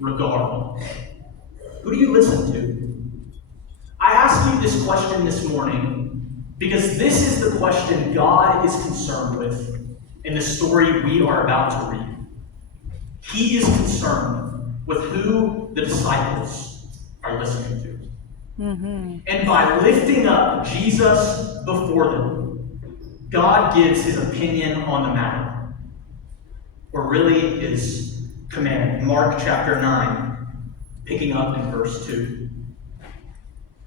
regard? Who do you listen to? I ask you this question this morning because this is the question God is concerned with in the story we are about to read. He is concerned with who the disciples are listening to. And by lifting up Jesus before them, God gives his opinion on the matter, or really his command. Mark chapter 9, picking up in verse 2.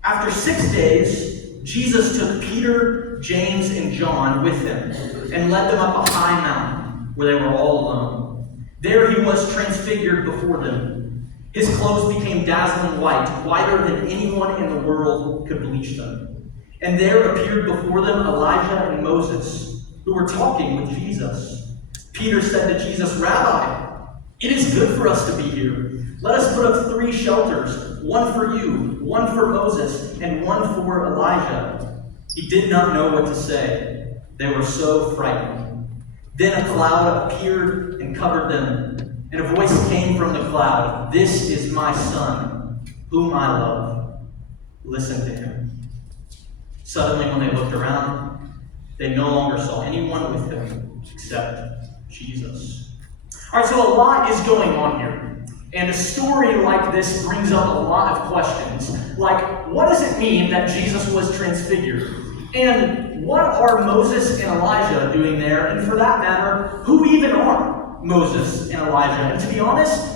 After 6 days, Jesus took Peter, James, and John with him and led them up a high mountain where they were all alone. There he was transfigured before them. His clothes became dazzling white, whiter than anyone in the world could bleach them. And there appeared before them Elijah and Moses, who were talking with Jesus. Peter said to Jesus, "Rabbi, it is good for us to be here. Let us put up 3 shelters, one for you, one for Moses, and one for Elijah." He did not know what to say. They were so frightened. Then a cloud appeared and covered them, and a voice came from the cloud, "This is my Son, whom I love. Listen to him." Suddenly, when they looked around, they no longer saw anyone with them except Jesus. All right, so a lot is going on here. And a story like this brings up a lot of questions. Like, what does it mean that Jesus was transfigured? And what are Moses and Elijah doing there? And for that matter, who even are Moses and Elijah? And to be honest,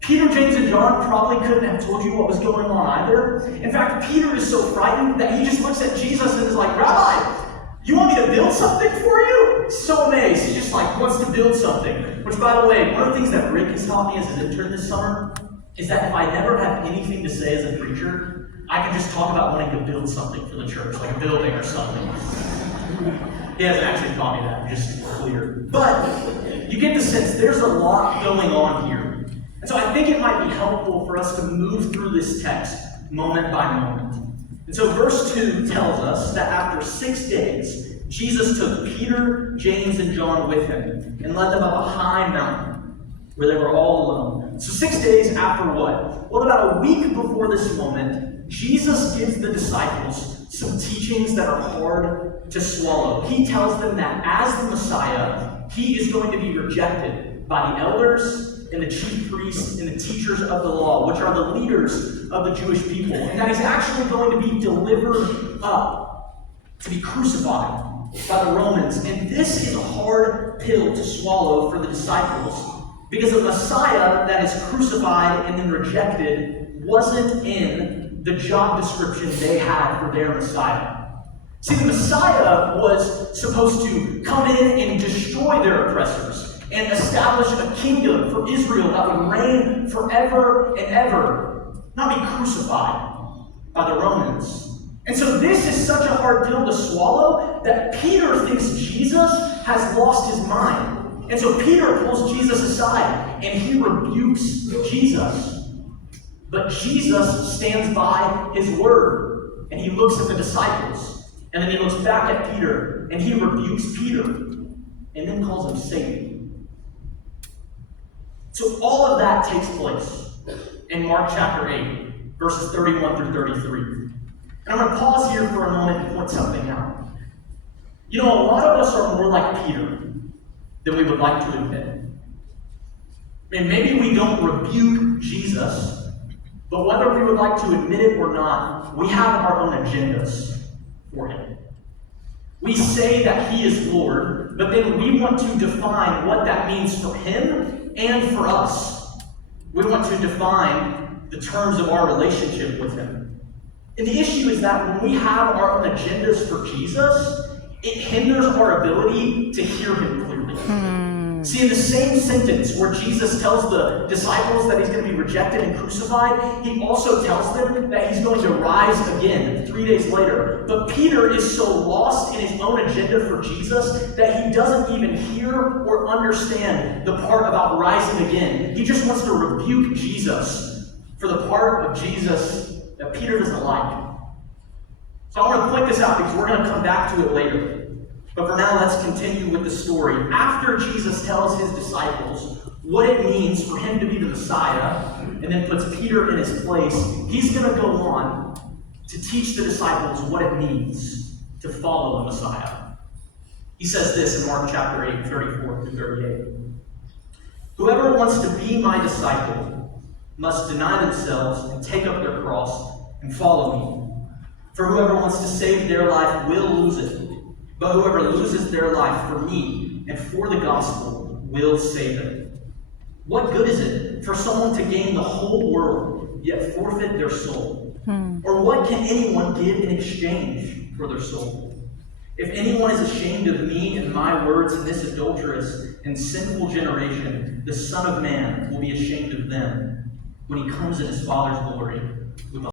Peter, James, and John probably couldn't have told you what was going on either. In fact, Peter is so frightened that he just looks at Jesus and is like, "Rabbi, you want me to build something for you?" So amazed. He just wants to build something. Which, by the way, one of the things that Rick has taught me as an intern this summer is that if I never have anything to say as a preacher, I can just talk about wanting to build something for the church, like a building or something. He hasn't actually taught me that, just to be clear. But you get the sense there's a lot going on here. And so I think it might be helpful for us to move through this text moment by moment. And so verse 2 tells us that after 6 days, Jesus took Peter, James, and John with him and led them up a high mountain where they were all alone. So 6 days after what? Well, about a week before this moment, Jesus gives the disciples some teachings that are hard to swallow. He tells them that as the Messiah, he is going to be rejected by the elders and the chief priests and the teachers of the law, which are the leaders of the Jewish people, and that he's actually going to be delivered up to be crucified by the Romans. And this is a hard pill to swallow for the disciples, because a Messiah that is crucified and then rejected wasn't in the job description they had for their Messiah. See, the Messiah was supposed to come in and destroy their oppressors and establish a kingdom for Israel that would reign forever and ever, not be crucified by the Romans. And so this is such a hard pill to swallow that Peter thinks Jesus has lost his mind. And so Peter pulls Jesus aside and he rebukes Jesus. But Jesus stands by his word and he looks at the disciples. And then he looks back at Peter and he rebukes Peter and then calls him Satan. So all of that takes place in Mark chapter 8, verses 31 through 33. And I'm going to pause here for a moment and point something out. You know, a lot of us are more like Peter than we would like to admit. And maybe we don't rebuke Jesus, but whether we would like to admit it or not, we have our own agendas for him. We say that he is Lord, but then we want to define what that means for him and for us. We want to define the terms of our relationship with him. And the issue is that when we have our own agendas for Jesus, it hinders our ability to hear him clearly. See, in the same sentence where Jesus tells the disciples that he's going to be rejected and crucified, he also tells them that he's going to rise again 3 days later. But Peter is so lost in his own agenda for Jesus that he doesn't even hear or understand the part about rising again. He just wants to rebuke Jesus for the part of Jesus that Peter doesn't like. So I want to point this out because we're going to come back to it later. But for now, let's continue with the story. After Jesus tells his disciples what it means for him to be the Messiah, and then puts Peter in his place, he's going to go on to teach the disciples what it means to follow the Messiah. He says this in Mark chapter 8, 34 through 38. Whoever wants to be my disciple must deny themselves and take up their cross and follow me. For whoever wants to save their life will lose it, but whoever loses their life for me and for the gospel will save it. What good is it for someone to gain the whole world, yet forfeit their soul? Or what can anyone give in exchange for their soul? If anyone is ashamed of me and my words in this adulterous and sinful generation, the Son of Man will be ashamed of them when he comes in his Father's glory with the